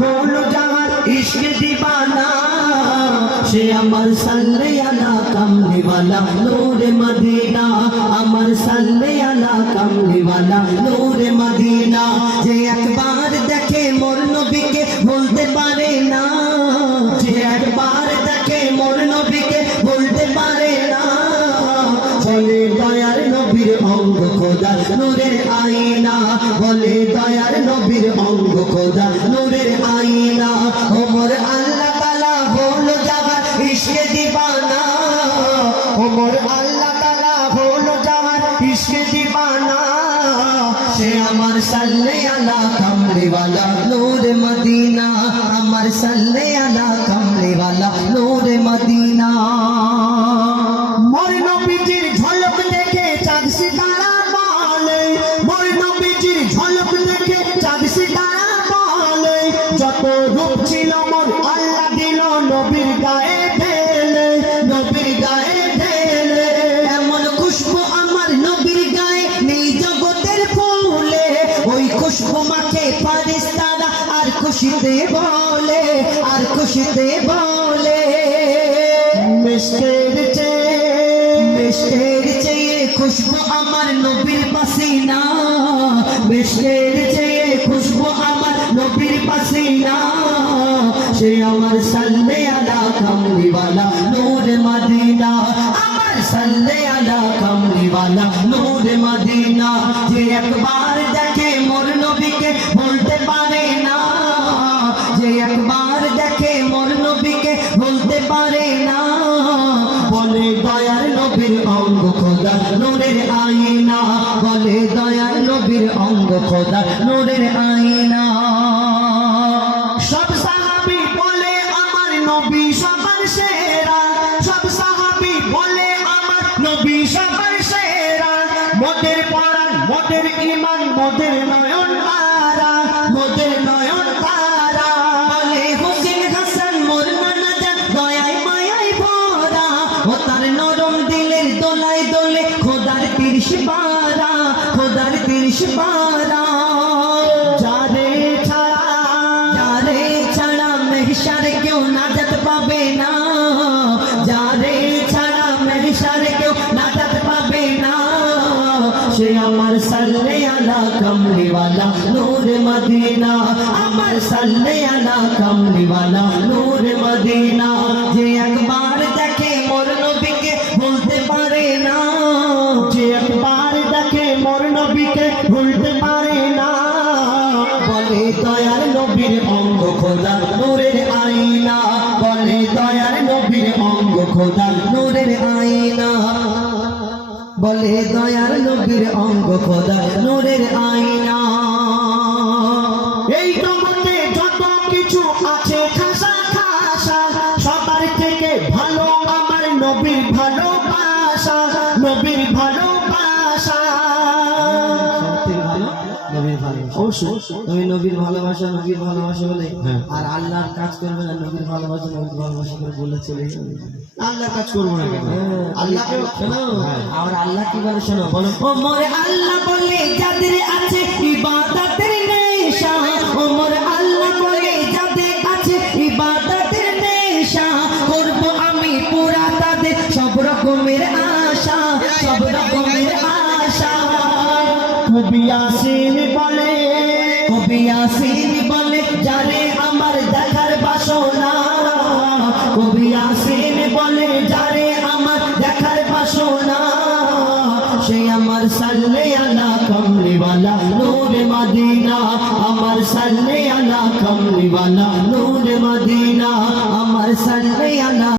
হলো যার ইশক দিবানা সে আমার সাল্লে আলা কামলিওয়ালা নূরে মদিনা আমার সাল্লে আলা কামলিওয়ালা নূরে মদিনা যে একবার দেখে মোর নবীকে বলতে পারে না যে একবার দেখে মোর নবীকে বলতে পারে না বলে দয়ার নবীর অঙ্গ খোদা নূরের আয়না বলে দয়ার নবীর অঙ্গ খোদা নূরের আয়না ওমর আল্লাহ তাআলা হলো যার ইশক দিবানা ওমর আল্লাহ তাআলা হলো যার ইশক দিবানা সে আমার সাল্লে আলা কামলিওয়ালা নূরে মদিনা আমার সাল্লে আলা কামলিওয়ালা নূরে মদিনা মোর নবীজির ঝলক দেখে চাঁদ সিতারা বলে মোর নবীজির ঝলক দেখে চাঁদ সিতারা বলে যত রূপ ছিল মোর আল্লাহ দিল নবীর গায়ে ঢেলে নবীর গায়ে ঢেলে এমন খুশবু আমার নবীর গায়ে নেই জগতের ফুলে ওই খুশবু মাখে ফারিস্তারা আর খুশিতে বলে আর খুশিতে বলে মিষ্টির চেয়ে খুশবু আমার নবীর পাসিনা মিষ্টির চেয়ে খুশবু আমার নবীর পাসিনা সে আমার সাল্লে আলা কামলিওয়ালা নূরে মদিনা আমার সাল্লে আলা কামলিওয়ালা নূরে মদিনা যে একবার দেখে মোর নবীকে বলতে পারে না যে একবার দেখে মোর নবীকে বলতে পারে না বলে দয়ার নবীর অঙ্গ খোদা নূরের আয়না বলে দয়ার নবীর অঙ্গ খোদা নূরের আয়না সব সাহাবী বলে আমার নবী সবার সেরা সব সাহাবী বলে আমার নবী সবার সেরা মোদের পরাণ মোদের ঈমান মোদের নয়ন তারা মোদের নয়ন তারা বলে হোসেন হাসান মোর নানা জান দয়ায় মায়ায় ভরা ও তার নরম দিলের দোলায় দোলে খোদার তিরিশ পারা খোদার তিরিশ পারা যারে ছাড়া মেহশার কেউ নাজাত পাবে না যারে ছাড়া মেহশার কেউ নাজাত পাবে না সে আমার সাল্লে আলা কামলিওয়ালা নূরে মদিনা আমার সাল্লে আলা কামলিওয়ালা নূরে মদিনা যে একবার দেখে মোর নবীকে বলতে পারে না যে একবার দেখে মোর নবীকে ভুলতে পারে না বলে দয়ার নবীর অঙ্গ খোদা নূরের আয়না বলে দয়ার নবীর অঙ্গ খোদা নূরের আয়না বলে দয়ার নবীর অঙ্গ খোদা নূরের আয়না এই জগতে যত কিছু আছে খাসা খাসা সবার থেকে ভালো আমার নবীর ভালোবাসা নবীর ভালোবাসা তুমি নবীর ভালোবাসা বলে আর আল্লাহর কাজ করবে না নবীর ভালোবাসা করে বলে চলে যাবে আল্লাহ কাজ করবো না কেন আল্লাহ আর আল্লাহ কি বলে শোনো বলো ওমর আল্লাহ বলে যাদের আছে ইবাদতের নেশা ওমর আল্লাহ বলে যাদের আছে ইবাদতের নেশা করব আমি পুরা তাদের সব রকমের আশা সব রকমের আশা কবি ইয়াসিন বলে যারে আমার দেখার বাসনা কবি ইয়াসিন বলে যারে আমার দেখার বাসনা সে আমার সাল্লে আলা কামলিওয়ালা নূরে মদিনা আমার সাল্লে আলা কামলিওয়ালা নূরে মদিনা আমার সাল্লে আলা